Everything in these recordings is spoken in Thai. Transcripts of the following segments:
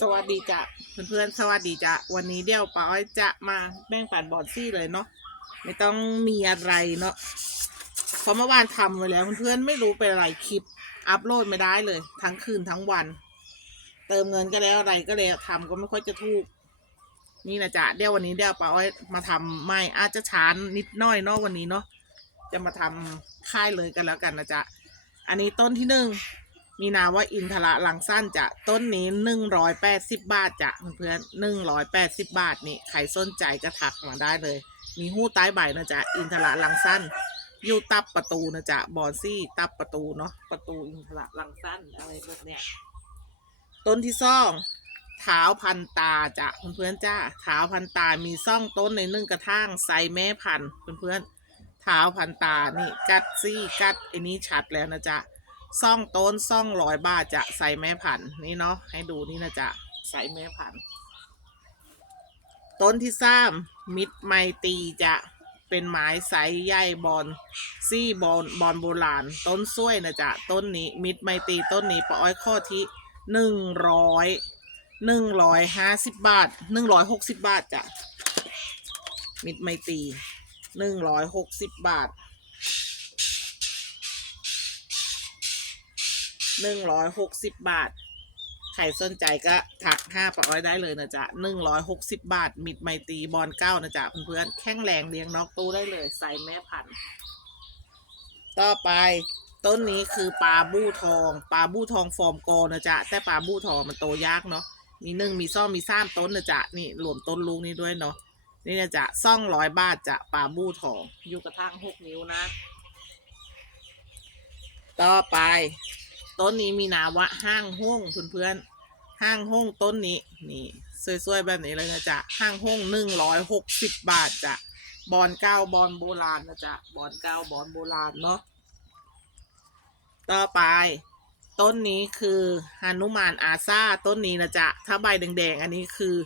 สวัสดีจ้ะเพื่อนๆสวัสดีจ้ะวันนี้เดี๋ยวป้าอ้อยจะมาแบ่งปันบอดซี่เลยเนาะไม่ต้องมีอะไรเนาะเพราะเมื่อวานทำไว้แล้วเพื่อนๆไม่รู้เป็นอะไรคลิป อัพโหลดไม่ได้เลย ทั้งคืนทั้งวัน เติมเงินก็แล้วอะไรก็แล้วทำก็ไม่ค่อยจะถูก นี่นะจ๊ะเดี๋ยววันนี้เดี๋ยวป้าอ้อยมาทำไม่อาจจะช้านิดน้อยเนาะวันนี้เนาะจะมาทำค่ายเลยกันแล้วกันนะจ๊ะอันนี้ต้นที่หนึ่ง มีนามว่าอินทระลังสั้นจะต้นนี้หนึ่งร้อยแปดสิบบาทจะเพื่อนหนึ่งร้อยแปดสิบบาทนี่ใครสนใจก็ทักมาได้เลย มีหู้ใต้ใบนะจ๊ะอินทระลังสั้นอยู่ตับประตูนะจ๊ะบอนซี่ตับประตูเนาะประตูอินทระลังสั้นอะไรแบบเนี้ยต้นที่ซ่องเท้าพันตาจ้ะเพื่อนๆจ้าเท้าพันตามีซ่องต้นในนึ่งกระทั่งใส่แม่พันเพื่อนๆเท้าพันตานี่กัดซี่กัดไอ้นี้ชัดแล้วนะจ๊ะ ซ่องต้นซ่องร้อยบาทจะใส่แม่พันนี่เนาะให้ดูนี่นะจ๊ะใส่แม่พัน ต้นที่สามมิตรไมตีจะเป็นไม้ไซส์ใหญ่บอลซี่บอลบอลโบราณ ต้นส้วยนะจ๊ะต้นนี้มิตรไมตีต้นนี้ปออ้อยข้อที่หนึ่งร้อยหนึ่งร้อยห้าสิบบาทหนึ่งร้อยหกสิบบาทจ้ะมิตรไมตีหนึ่งร้อยหกสิบบาท หนึ่งร้อยหกสิบบาท ใครสนใจก็ถักห้าปร้อยได้เลยนะจ๊ะหนึ่งร้อยหกสิบบาท มิดไมตรีบอลเก้านะจ๊ะเพื่อนๆแข้งแรงเลี้ยงนอกตู้ได้เลยใส่แม่พันธุ์ต่อไปต้นนี้คือปลาบู้ทองปลาบู้ทองฟอร์มโกนะจ๊ะแต่ปลาบู้ทองมันโตยากเนาะมีหนึ่งมีซ่อมมีสามต้นนะจ๊ะนี่รวมต้นลูกนี้ด้วยเนาะนี่นะจ๊ะซ่องร้อยบาทจะปลาบู้ทองอยู่กระทั่งหกนิ้วนะ ต่อไป ต้นนี้มีนามว่าห้างห้องเพื่อนๆห้างห้องต้นนี้ นี่สวยๆแบบนี้เลยนะจ๊ะห้างห้องหนึ่งร้อยหกสิบบาทจ้ะบอลเก้าบอลโบราณนะจ๊ะบอลเก้าบอลโบราณเนาะต่อไป ต้นนี้คือฮานุมานอาซาต้นนี้นะจ๊ะถ้าใบแดงๆอันนี้คือ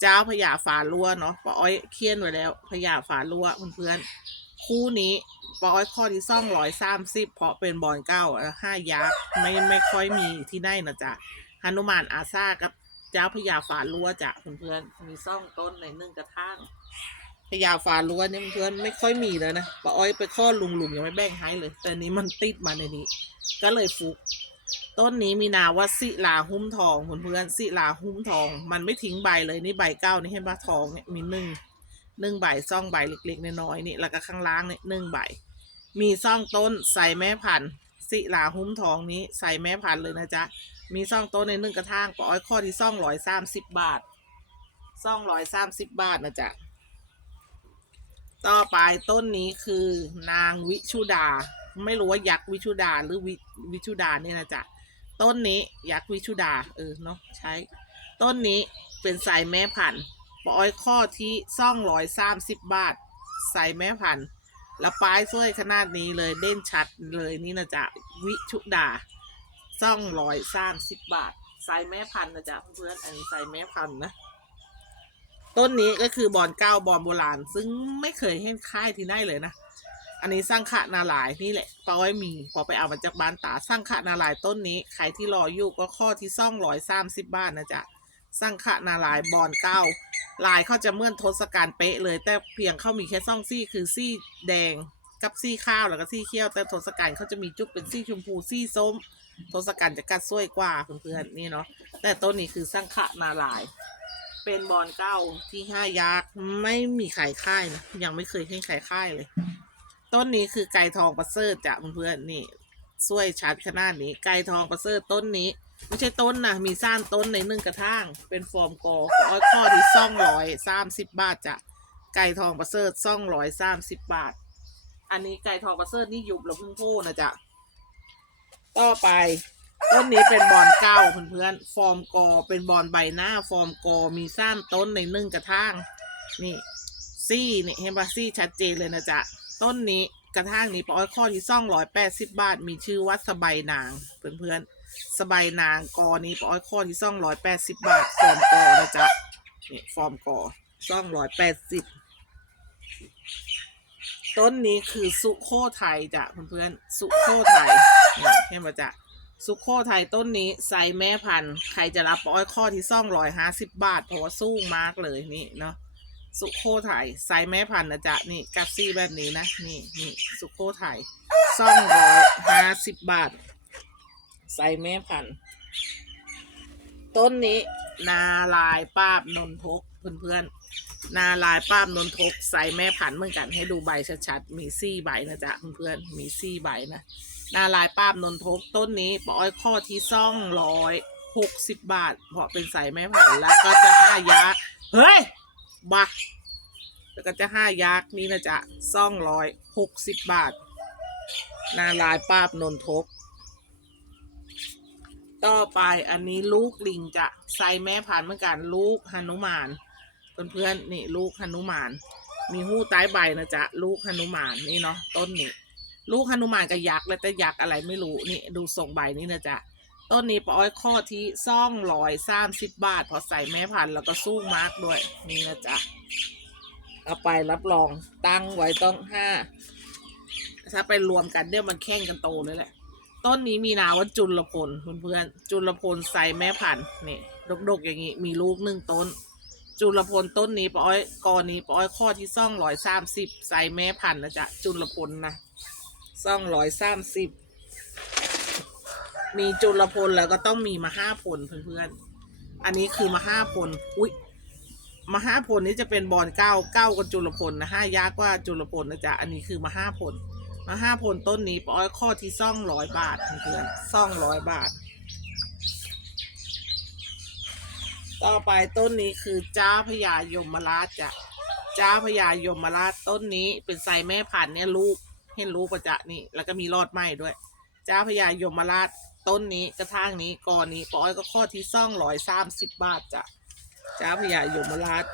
เจ้าพญาฝาลัวเนาะป้าอ้อยเคียนไว้แล้วพญาฝาลัวเพื่อนๆ คู่นี้ปอยข้อที่ซ่องร้อยสามสิบเพราะเป็นบอลเก้าห้ายักษ์ไม่ไม่ค่อยมีที่ได้นะจ๊ะฮนุมานอาซากับเจ้าพญาฝาลัวจ้ะเพื่อนๆมีซ่องต้นในนึ่งกระทั่งพญาฝาลัวเนี่ยเพื่อนไม่ค่อยมีเลยนะปอยไปข้อลุงลุงยังไม่แบ่งให้เลย แต่นี้มันติดมาในนี้ ก็เลยฟุก ต้นนี้มีนาว่าศิลาหุ้มทองเพื่อนๆศิลาหุ้มทอง มันไม่ทิ้งใบเลยนี่ใบเก้านี่เห็นปะทองเนี่ยมีหนึ่ง หนึ่งใบซ่องใบเล็กๆน้อยๆนี่แล้วก็ข้างล่างนี่หนึ่งใบ มีซ่องต้นใส่แม่พันธุ์ศิลาหุ้มทองนี้ใส่แม่พันธุ์เลยนะจ๊ะมีซ่องต้นในหนึ่งกระถางปอ้อยข้อที่ซ่องร้อยสามสิบบาทซ่องร้อยสามสิบบาทนะจ๊ะต่อไปต้นนี้คือนางวิชุดา ไม่รู้ว่ายักษ์วิชุดาหรือวิวิชุดาเนี่ยนะจ๊ะต้นนี้ยักษ์วิชุดาเออเนาะใช้ ต้นนี้เป็นสายแม่พันธุ์ ปอ้อยข้อที่ซ่องร้อยสามสิบบาท ใส่แม่พันธุ์แล้วปลายสวยขนาดนี้เลยเด่นชัดเลยนี่นะจ๊ะวิชุดาซ่องร้อยสามสิบบาทใส่แม่พันธุ์นะจ๊ะเพื่อนอันนี้ใส่แม่พันธุ์นะ ต้นนี้ก็คือบอลเก้าบอลโบราณ ซึ่งไม่เคยเห็นค่ายที่ไหนเลยนะ อันนี้สร้างขะนาลายนี่แหละปอยมี พอไปเอามาจากบ้านตาสร้างขะนาลายต้นนี้ ใครที่รออยู่ก็ข้อที่ซ่องร้อยสามสิบบาทนะจ๊ะ สร้างขนาลายบอลเก้าลายเขาจะเมื่อนทศกัณฐ์เป๊ะเลย แต่เพียงเขามีแค่ซ่องซี่คือซี่แดงกับซี่ข้าวแล้วก็ซี่เขียว แต่ทศกัณฐ์เขาจะมีจุดเป็นซี่ชมพูซี่ส้ม ทศกัณฐ์จะกัดสวยกว่าเพื่อนๆนี่เนาะแต่ต้นนี้คือสร้างขนาลาย เป็นบอลเก้าที่ห้ายักษ์ไม่มีขายค่ายนะยังไม่เคยให้ขายค่ายเลย ต้นนี้คือไก่ทองประเสริฐจ้ะเพื่อนๆนี่สวยชัดขนาดนี้ ไก่ทองประเสริฐต้นนี้ ไม่ใช่ต้นนะมีสร้างต้นในหนึ่งกระถางเป็นฟอร์มกออ้อยข้อที่ซ่องร้อยสามสิบบาทจ้ะไก่ทองประเสริฐซ่องร้อยสามสิบบาท อันนี้ไก่ทองประเสริฐนี่ยุบแล้วเพิ่งพูดนะจ๊ะต่อไป ต้นนี้เป็นบอลเก้าเพื่อนๆฟอร์มกอเป็นบอลใบหน้า ฟอร์มกอมีสร้างต้นในหนึ่งกระถางนี่ซี่นี่เห็นปะซี่ชัดเจนเลยนะจ๊ะต้นนี้กระถางนี้ปอ้อยข้อที่ซ่องร้อยแปดสิบบาท มีชื่อว่าสบายนางเพื่อนๆ สบายนางกอนี้ปอ้อยข้อที่ซ่องร้อยแปดสิบบาทฟอร์มกอนะจ๊ะนี่ฟอร์มกอซ่องร้อยแปดสิบต้นนี้คือสุโคไทยจ้ะเพื่อนๆสุโคไทยนี่เห็นปะจ๊ะสุโคไทยต้นนี้ใส่แม่พันธุ์ใครจะรับป้อยข้อที่ซ่องร้อยห้าสิบบาทเพราะว่าสู้มากเลยนี่เนาะสุโคไทยใส่แม่พันธุ์นะจ๊ะนี่กัซซี่แบบนี้นะนี่นี่สุโคไทยซ่องร้อยห้าสิบบาท ใส่แม่พันธุ์ต้นนี้ นาลายป้าบนนทกเพื่อนๆนาลายป้าบนนทกใส่แม่พันธุ์เหมือนกันให้ดูใบชัดๆมีซี่ใบนะจ๊ะเพื่อนๆมีซี่ใบนะนาลายป้าบนนทกต้นนี้ปอ้อยข้อที่ซ่องร้อยหกสิบบาท เพราะเป็นใส่แม่พันธุ์แล้วก็จะห้ายักษ์เฮ้ยบ้าแล้วก็จะห้ายักษ์นี่นะจ๊ะซ่องร้อยหกสิบบาท นาลายป้าบนนทก ต่อไปอันนี้ลูกลิงจะใส่แม่พันธุ์เหมือนกันลูกหนุมาน เพื่อนๆนี่ลูกหนุมาน มีหู้ใต้ใบนะจ๊ะลูกหนุมานนี่เนาะต้นนี้ลูกหนุมานกับยักษ์แล้วแต่ยักษ์อะไรไม่รู้นี่ดูทรงใบนี่นะจ๊ะต้นนี้ปอ้อยข้อที่ซ่องร้อยสามสิบบาท พอใส่แม่พันธุ์แล้วก็สู้มาร์กด้วยนี่นะจ๊ะเอาไปรับรองตั้งไว้ต้องห้าถ้าไปรวมกันเนี่ยมันแข่งกันโตเลยแหละ ต้นนี้มีนาว่าจุลพลเพื่อนๆจุลพลใส่แม่พันธุ์นี่ดกๆอย่างนี้มีลูกหนึ่งต้น จุลพลต้นนี้ปอ้อยกอนี้ปอ้อยข้อที่ซ่องร้อยสามสิบใส่แม่พันธุ์นะจ๊ะจุลพลนะซ่องร้อยสามสิบมีจุลพลแล้วก็ต้องมีมาห้าผลเพื่อนๆ อันนี้คือมาห้าผลอุ้ยมาห้าผลนี้จะเป็นบอลเก้าเก้ากับจุลพลนะห้ายากกว่าจุลพลนะจ๊ะอันนี้คือมาห้าผล มาห้าผลต้นนี้ปอ้อยข้อที่ซ่องร้อยบาทเพื่อนซ่องร้อยบาท ต่อไปต้นนี้คือจ้าพญายมราชจ้ะจ้าพญายมราชต้นนี้เป็นไซแม่พันธุ์เนี่ยลูกเห็นลูกประจะนี่แล้วก็มีรอดไหมด้วย จ้าพญายมราชต้นนี้กระถางนี้กอนี้ปอ้อยก็ข้อที่ซ่องร้อยสามสิบบาทจ้ะจ้าพญายมราช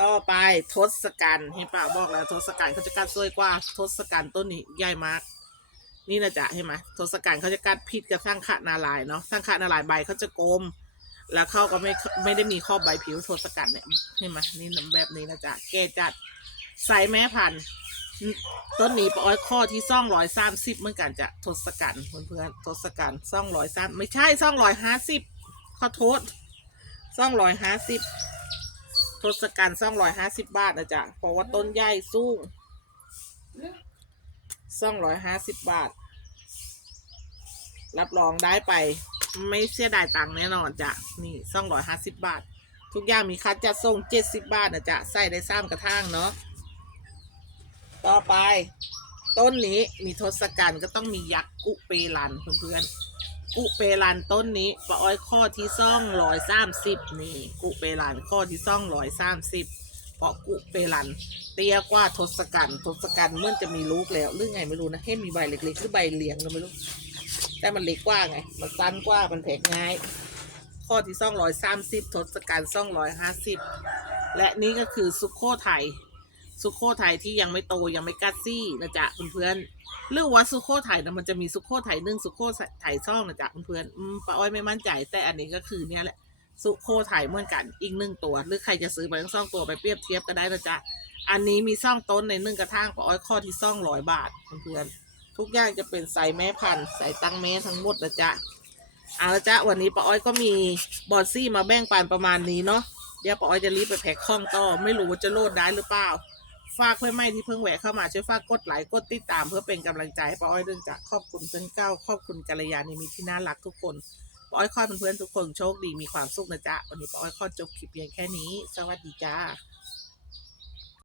ต่อไปทศกัณฐ์ให้ป้าบอกแล้วทศกัณฐ์เขาจะกัดสวยกว่าทศกัณฐ์ต้นนี้ใหญ่มาก นี่นะจ๊ะเห็นไหมทศกัณฐ์เขาจะกัดพิษกับสร้างขะนารายเนาะสร้างขะนารายใบเขาจะกลม แล้วเขาก็ไม่ไม่ได้มีข้อบใบผิวทศกัณฐ์เนี่ยเห็นไหมนี่แบบนี้นะจ๊ะแกจัดใส่แม่พันธุ์ต้นนี้ปอ้อยข้อที่ซ่องร้อยสามสิบเหมือนกันจะทศกัณฐ์เพื่อนๆทศกัณฐ์ซ่องร้อยสามไม่ใช่ซ่องร้อยห้าสิบขอโทษซ่องร้อยห้าสิบ ทศกัณฐ์ซ่องร้อยห้าสิบบาทนะจ๊ะเพราะว่าต้นใหญ่สูงซ่องร้อยห้าสิบบาท รับรองได้ไป ไม่เสียดายตังค์แน่นอนจ้ะนี่ซ่องร้อยห้าสิบบาท ทุกอย่างมีคัดจัดส่งเจ็ดสิบบาทนะจ๊ะใส่ได้ซ้ำกระทางเนาะต่อไป ต้นนี้มีทศกัณฐ์ก็ต้องมียักษ์กุเปรันเพื่อนๆกุเปรันต้นนี้ปะอ้อยข้อที่ซ่องร้อยสามสิบนี่กุเปรันข้อที่ซ่องร้อยสามสิบเพราะกุเปรัน เตี้ยกว่าทศกัณฐ์ทศกัณฐ์เมื่อจะมีลูกแล้วหรือไงไม่รู้นะให้มีใบเล็กๆหรือใบเหลียงก็ไม่รู้แต่มันเล็กกว่าไง มันสั้นกว่ามันแผกง่าย ข้อที่ซ่องร้อยสามสิบทศกัณฐ์ซ่องร้อยห้าสิบและนี่ก็คือสุโขทัย สุโขทัยที่ยังไม่โตยังไม่กัดซี่นะจ๊ะเพื่อนๆเรื่องว่าสุโขทัยนะมันจะมีสุโขทัยหนึ่งสุโขทัยซ่องนะจ๊ะเพื่อนๆอืมป้าอ้อยไม่มั่นใจ แต่อันนี้ก็คือเนี่ยแหละสุโขทัยเหมือนกันอีกหนึ่งตัว หรือใครจะซื้อไปทั้งซ่องตัวไปเปรียบเทียบก็ได้นะจ๊ะอันนี้มีซ่องต้นในหนึ่งกระถางป้าอ้อยข้อที่ซ่องร้อยบาทเพื่อนๆทุกอย่างจะเป็นใส่แม่พันธุ์ใส่ตั้งแม่ทั้งหมดนะจ๊ะเอาละจ๊ะวันนี้ป้าอ้อยก็มีบอดซี่มาแบ่งปันประมาณนี้เนาะเดี๋ยวป้าอ้อยจะรีบไปแพ็คข้องต่อ ไม่รู้ว่าจะโลดได้หรือเปล่า ฝากเพื่อนใหม่ที่เพิ่งแหวะเข้ามาช่วยฝากกดไลค์กดติดตามเพื่อเป็นกำลังใจให้ป้าอ้อยเรื่องจากขอบคุณเพื่อนเก้าขอบคุณกัลยาณิมิตรที่น่ารักทุกคนป้าอ้อยขอเพื่อนๆทุกคนโชคดีมีความสุขนะจ๊ะวันนี้ป้าอ้อยขอจบคลิปเพียงแค่นี้ สวัสดีจ้า